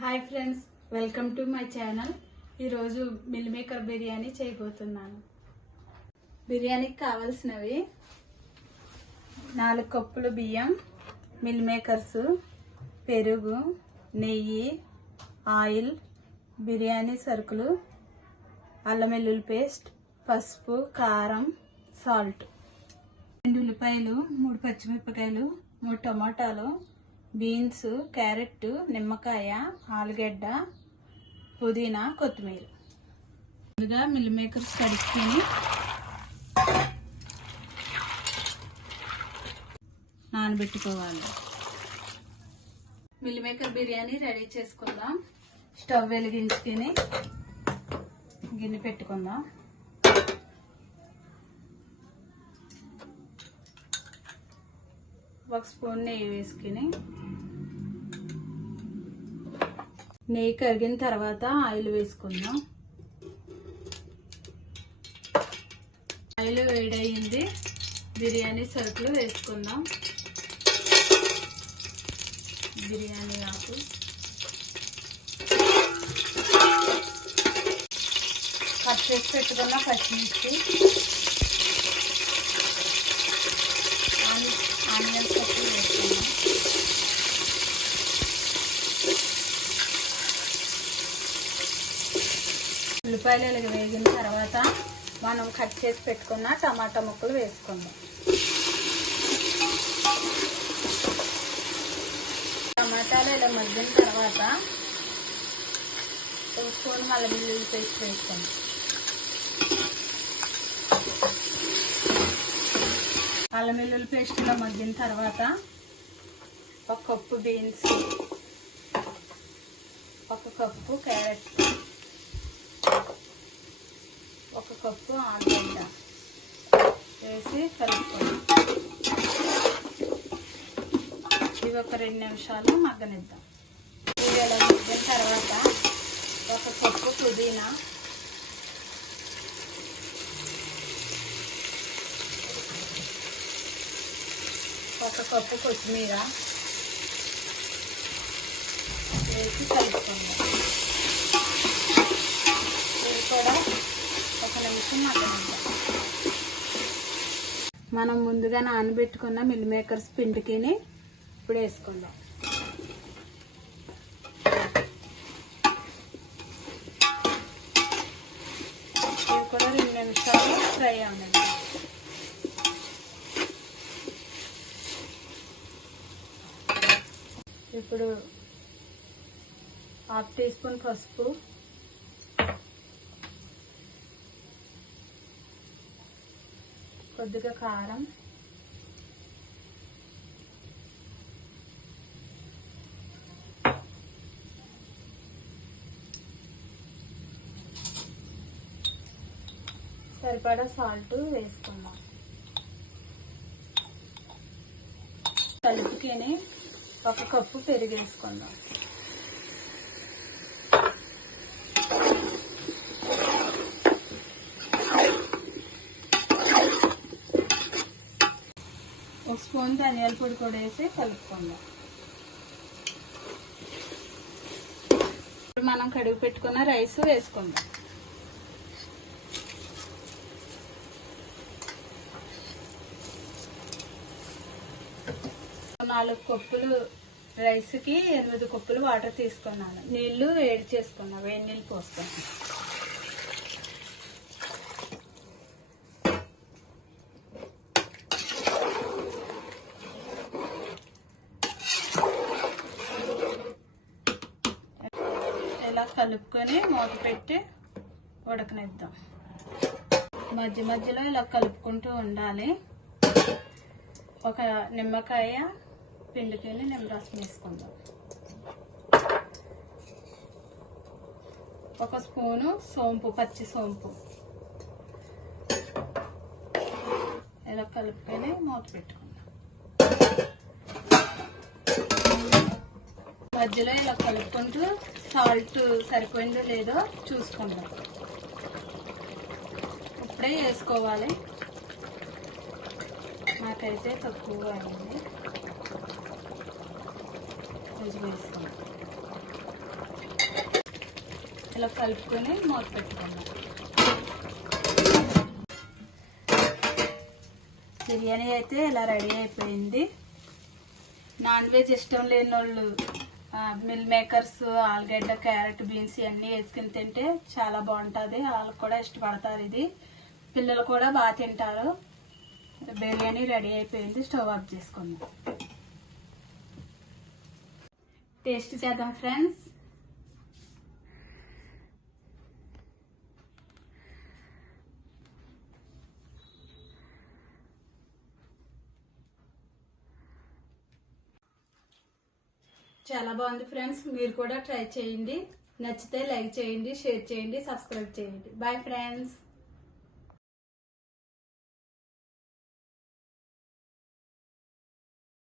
Hi friends, welcome to my channel. ఈరోజు meal maker biryani చేయబోతున్నాను. బిర్యానీకి కావాల్సినవి 4 కప్పులు బియ్యం, మిల్ మేకర్స్, పెరుగు, నెయ్యి, ఆయిల్, బిర్యానీ సరుకులు, అల్లం వెల్లుల్లి పేస్ట్, పసుపు, కారం, సాల్ట్, 2 ఉల్లిపాయలు, 3 పచ్చిమిరపకాయలు, 3 టమాటాలు, బీన్స్, క్యారెట్, నిమ్మకాయ, ఆలుగడ్డ, పుదీనా, కొత్తిమీర. ముందుగా మిల్ మేకర్స్ కడుక్కొని నానబెట్టుకోవాలి. మిల్ మేకర్ బిర్యానీ రెడీ చేసుకుందాం. స్టవ్ వెలిగించుకొని గిన్నె పెట్టుకుందాం. ఒక స్పూన్ నెయ్యి వేసుకుని, నెయ్యి కరిగిన తర్వాత ఆయిల్ వేసుకుందాం. ఆయిల్ వేడయింది. బిర్యానీ సరుకులు వేసుకుందాం. బిర్యానీ ఆకు, కట్ చేసి పెట్టుకున్న పచ్చిమిర్చి, ఆనియన్స్ పప్పులు వేసుకుందాం. ఉల్లిపాయలు వేగిన తర్వాత మనం కట్ చేసి పెట్టుకున్న టమాటా ముక్కలు వేసుకుందాం. టమాటాలు ఇలా మగ్గిన తర్వాత ఒక స్పూన్ అల్లం వెల్లుల్లి పేస్ట్ వేసుకుందాం. అల్లం వెల్లుల్లి పేస్ట్ ఇలా మగ్గిన తర్వాత 1 cup beans, 1 cup carrot, 1 cup ఆలుగడ్డ వేసి కలుపుకోండి. ఇవి ఒక 2 నిమిషాలు మగ్గనిద్దాం. ఇవి ఇలా మగ్గిన తర్వాత 1 కప్పు పుదీనా, 1 కప్పు కొత్తిమీర వేసి కలుపుకుందాం. ఇది కూడా 1 నిమిషం మగ్గనిద్దాం. మనం ముందుగా నానబెట్టుకున్న మిల్ మేకర్స్ పిండికిని ఇప్పుడు వేసుకుందాం. ఇది కూడా 2 నిమిషాలు ఫ్రై అవ్వండి. ఇప్పుడు 1/2 టీ స్పూన్ పసుపు, కొద్దిగా కారం, సరిపడా సాల్ట్ వేసుకుందాం. కలుపుకొని 1 కప్పు పెరుగు వేసుకుందాం. ఒక స్పూన్ ధనియాల పొడి కూడా వేసి కలుపుకుందాం. ఇప్పుడు మనం కడిగి పెట్టుకున్న రైస్ వేసుకుందాం. 4 కప్పులు రైస్కి 8 కప్పులు వాటర్ తీసుకున్నాను. నీళ్లు వేడి చేసుకున్నాను. వేడి నీళ్ళు పోసుకున్నాను. ఇలా కలుపుకొని మూత పెట్టి ఉడకనిద్దాం. మధ్య మధ్యలో ఇలా కలుపుకుంటూ ఉండాలి. ఒక నిమ్మకాయ పిండుకొని నిమ్మరసం వేసుకుందాం. 1 స్పూను సోంపు, పచ్చి సోంపు ఇలా కలుపుకొని మూత పెట్టుకుందాం. మధ్యలో ఇలా కలుపుకుంటూ సాల్ట్ సరిపోయిందో లేదో చూసుకుందాం. ఇప్పుడే వేసుకోవాలి. నాకైతే తక్కువగా అయింది. కొంచెం వేసుకోండి. ఇలా కలుపుకొని మూత పెట్టుకుందాం. బిర్యానీ అయితే ఇలా రెడీ అయిపోయింది. నాన్ వెజ్ ఇష్టం లేని వాళ్ళు మిల్ మేకర్స్, ఆలుగడ్డ, క్యారెట్, బీన్స్ ఇవన్నీ వేసుకుని తింటే చాలా బాగుంటుంది. వాళ్ళకి కూడా ఇష్టపడతారు. ఇది పిల్లలు కూడా బాగా తింటారు. బిర్యానీ రెడీ అయిపోయింది. స్టవ్ ఆఫ్ చేసుకుందాం. టేస్ట్ చేద్దాం ఫ్రెండ్స్. చాలా బాగుంది ఫ్రెండ్స్. మీరు కూడా ట్రై చేయండి. నచ్చితే లైక్ చేయండి, షేర్ చేయండి, సబ్స్క్రైబ్ చేయండి. Bye friends.